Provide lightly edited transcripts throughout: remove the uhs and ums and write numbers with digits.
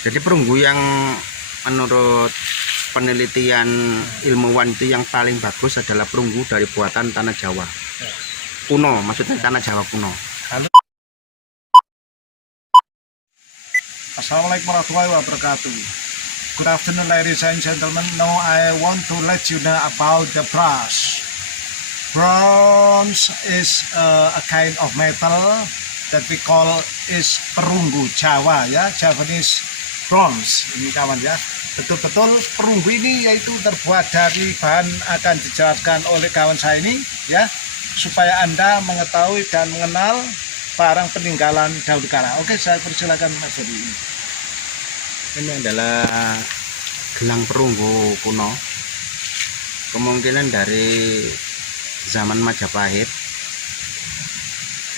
Jadi perunggu yang menurut penelitian ilmuwan itu yang paling bagus adalah perunggu dari buatan tanah Jawa kuno, maksudnya tanah Jawa kuno. Assalamualaikum warahmatullahi wabarakatuh. Good afternoon, ladies and gentlemen. Now I want to let you know about the bronze. Bronze is a kind of metal that we call is perunggu Jawa, ya, Japanese bronze. Ini kawan ya, betul-betul perunggu ini yaitu terbuat dari bahan akan dijelaskan oleh kawan saya ini ya, supaya Anda mengetahui dan mengenal barang peninggalan dahulu kala. Oke, saya persilakan Mas Dedi ini. Ini adalah gelang perunggu kuno, kemungkinan dari zaman Majapahit,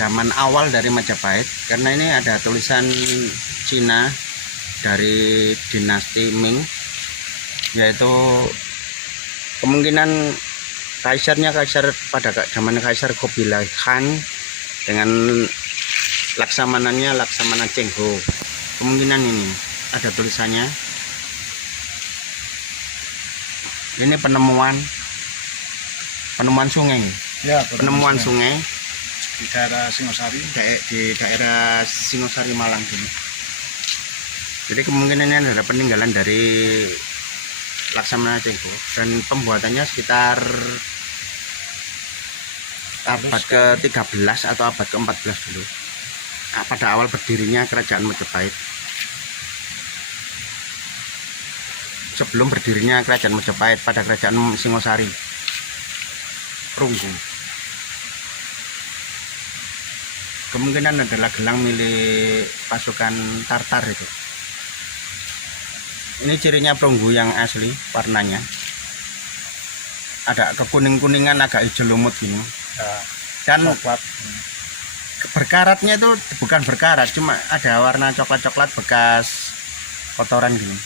zaman awal dari Majapahit, karena ini ada tulisan Cina dari dinasti Ming, yaitu kemungkinan kaisarnya pada zaman Kaisar Kubilai Khan dengan laksamananya Laksamana Cheng Ho. Kemungkinan ini ada tulisannya. Ini penemuan sungai, Ya, penemuan sungai di daerah Singosari, di daerah Singosari Malang ini. Jadi kemungkinan ini adalah peninggalan dari Laksamana Cheng Ho, dan pembuatannya sekitar abad ke-13 atau abad ke-14 dulu. Pada awal berdirinya kerajaan Majapahit. Sebelum berdirinya kerajaan Majapahit pada kerajaan Singosari. Perunggu. Kemungkinan adalah gelang milik pasukan Tartar itu. Ini cirinya perunggu yang asli, warnanya ada kekuning-kuningan, agak hijau lumut gini. Dan berkaratnya itu bukan berkarat, cuma ada warna coklat-coklat bekas kotoran gini.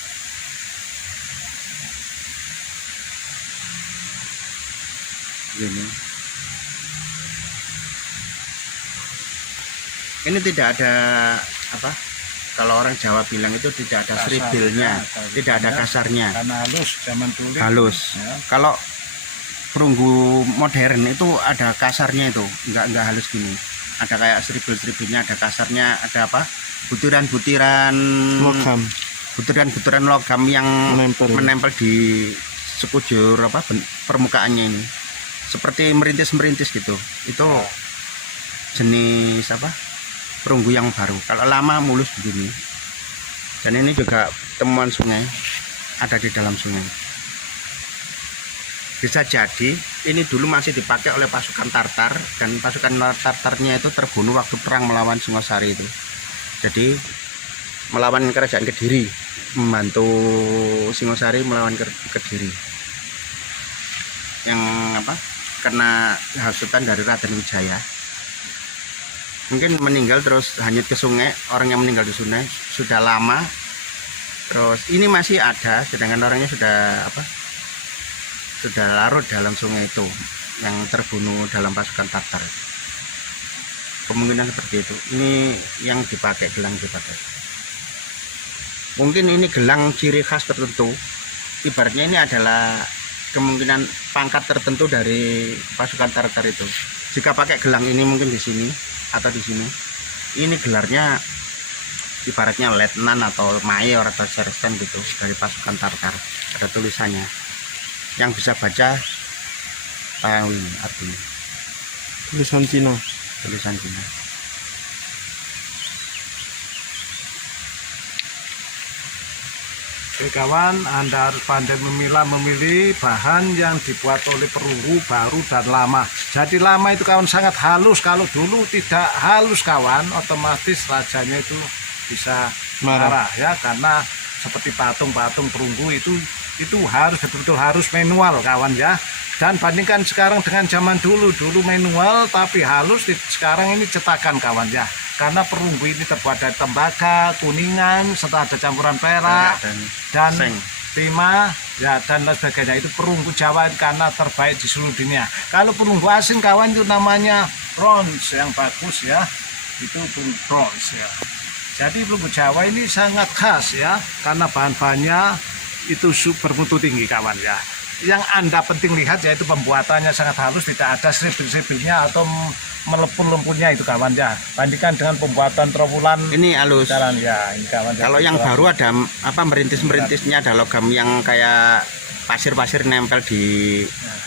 Ini tidak ada apa, kalau orang Jawa bilang itu tidak ada seribilnya, tidak ada kasarnya, karena halus, zaman dulu halus ya. Kalau perunggu modern itu ada kasarnya, itu enggak halus gini, ada kayak seribil-seribilnya, ada kasarnya, ada apa, butiran-butiran logam yang menempel di sekujur apa permukaannya ini, seperti merintis gitu. Itu jenis apa, perunggu yang baru. Kalau lama mulus begini. Dan ini juga temuan sungai, ada di dalam sungai. Bisa jadi ini dulu masih dipakai oleh pasukan Tartar, dan pasukan Tartarnya itu terbunuh waktu perang melawan Singosari itu. Jadi melawan kerajaan Kediri, membantu Singosari melawan Kediri. Yang apa? Karena hasutan dari Raden Wijaya, mungkin meninggal terus hanyut ke sungai. Orang yang meninggal di sungai sudah lama, terus ini masih ada, sedangkan orangnya sudah larut dalam sungai itu, yang terbunuh dalam pasukan Tatar. Kemungkinan seperti itu. Ini yang dipakai, gelang dipakai. Mungkin ini gelang ciri khas tertentu, ibaratnya ini adalah kemungkinan pangkat tertentu dari pasukan Tartar itu. Jika pakai gelang ini mungkin di sini atau di sini, ini gelarnya ibaratnya letnan atau mayor atau sersan gitu dari pasukan Tartar. Ada tulisannya, yang bisa baca tahu ini artinya. Tulisan Cina. Oke kawan, Anda harus pandai memilih bahan yang dibuat oleh perunggu baru dan lama. Jadi lama itu kawan sangat halus. Kalau dulu tidak halus kawan, otomatis rajanya itu bisa marah ya, karena seperti patung-patung perunggu itu harus betul-betul harus manual kawan ya. Dan bandingkan sekarang dengan zaman dulu manual tapi halus, sekarang ini cetakan kawan ya. Karena perunggu ini terbuat dari tembaga, kuningan, serta ada campuran perak dan timah ya, dan lain sebagainya. Itu perunggu Jawa karena terbaik di seluruh dunia. Kalau perunggu asing kawan itu namanya bronze yang bagus ya, itu bronze ya. Jadi perunggu Jawa ini sangat khas ya, karena bahan-bahannya itu bermutu tinggi kawan ya. Yang Anda penting lihat yaitu pembuatannya sangat halus, tidak ada serbil-serbilnya atau melepun-lempunnya itu kawan ya. Bandingkan dengan pembuatan trawulan Ini halus. jalan ya, ini kawan. Kalau yang baru ada apa merintis-merintisnya, ada logam yang kayak pasir-pasir nempel di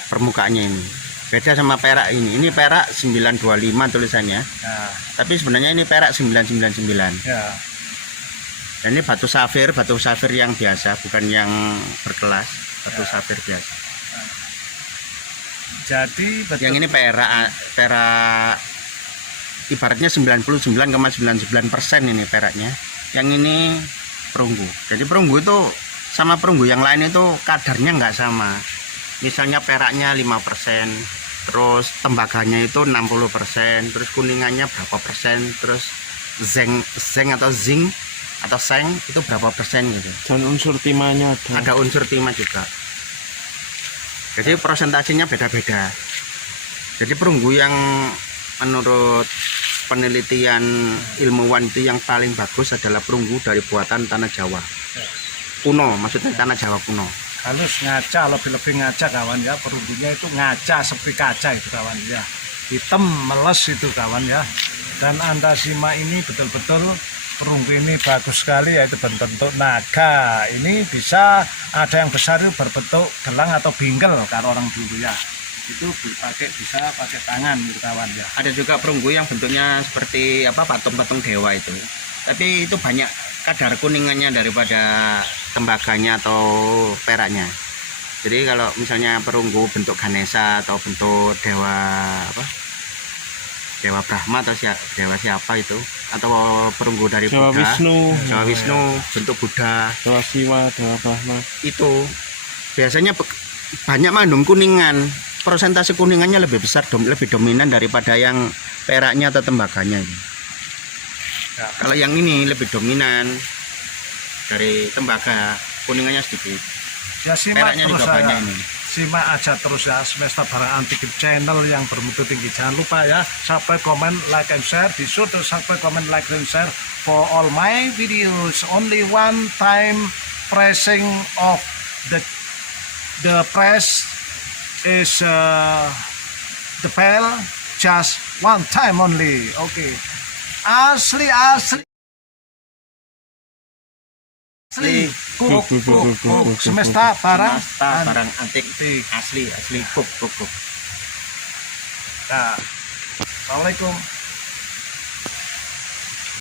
permukaannya ini. Beda sama perak ini. Ini perak 925 tulisannya. Nah, Tapi sebenarnya ini perak 999. ya. Dan ini batu safir yang biasa, bukan yang berkelas, batu safir biasa. Jadi betul. Yang ini perak ibaratnya 99,99% ini peraknya. Yang ini perunggu. Jadi perunggu itu sama perunggu yang lain itu kadarnya nggak sama. Misalnya peraknya 5%, terus tembaganya itu 60%, terus kuningannya berapa persen, terus zeng atau zinc atau seng itu berapa persen gitu. Dan unsur timahnya ada. Ada unsur timah juga. Jadi persentasenya beda-beda. Jadi perunggu yang menurut penelitian ilmuwan itu yang paling bagus adalah perunggu dari buatan tanah Jawa kuno, maksudnya tanah Jawa kuno. Halus, ngaca, lebih-lebih ngaca kawan ya. Perunggunya itu ngaca seperti kaca itu kawan ya. Hitam meles itu kawan ya. Dan Anda simak ini betul-betul perunggu ini bagus sekali, yaitu berbentuk naga. Ini bisa ada yang besar itu berbentuk gelang atau bingkel kalau orang dulu ya. Itu bisa pakai tangan gitu kawan ya. Ada juga perunggu yang bentuknya seperti apa patung-patung dewa itu. Tapi itu banyak kadar kuningannya daripada tembaganya atau peraknya. Jadi kalau misalnya perunggu bentuk Ganesha atau bentuk dewa apa? Dewa Brahma atau dewa siapa itu, atau perunggu dari Dewa Buddha, Wisnu. Dewa Wisnu bentuk Buddha Dewa Siwa, Dewa Brahma. itu biasanya banyak mengandung kuningan. Persentase kuningannya lebih besar, lebih dominan daripada yang peraknya atau tembaganya. Ya. Kalau yang ini lebih dominan dari tembaga, kuningannya sedikit. Ya simak Peraknya terus juga banyak saya. ini. Simak aja terus ya Semesta Barang Antik channel yang bermutu tinggi. Jangan lupa ya, subscribe, comment, like, and share. Be sure to subscribe, comment, like, and share for all my videos. Only one time pressing of the press is the bell, just one time only. Okay. Asli. Kuk. Semesta Barang barang antik asli kuk. Nah, Assalamualaikum.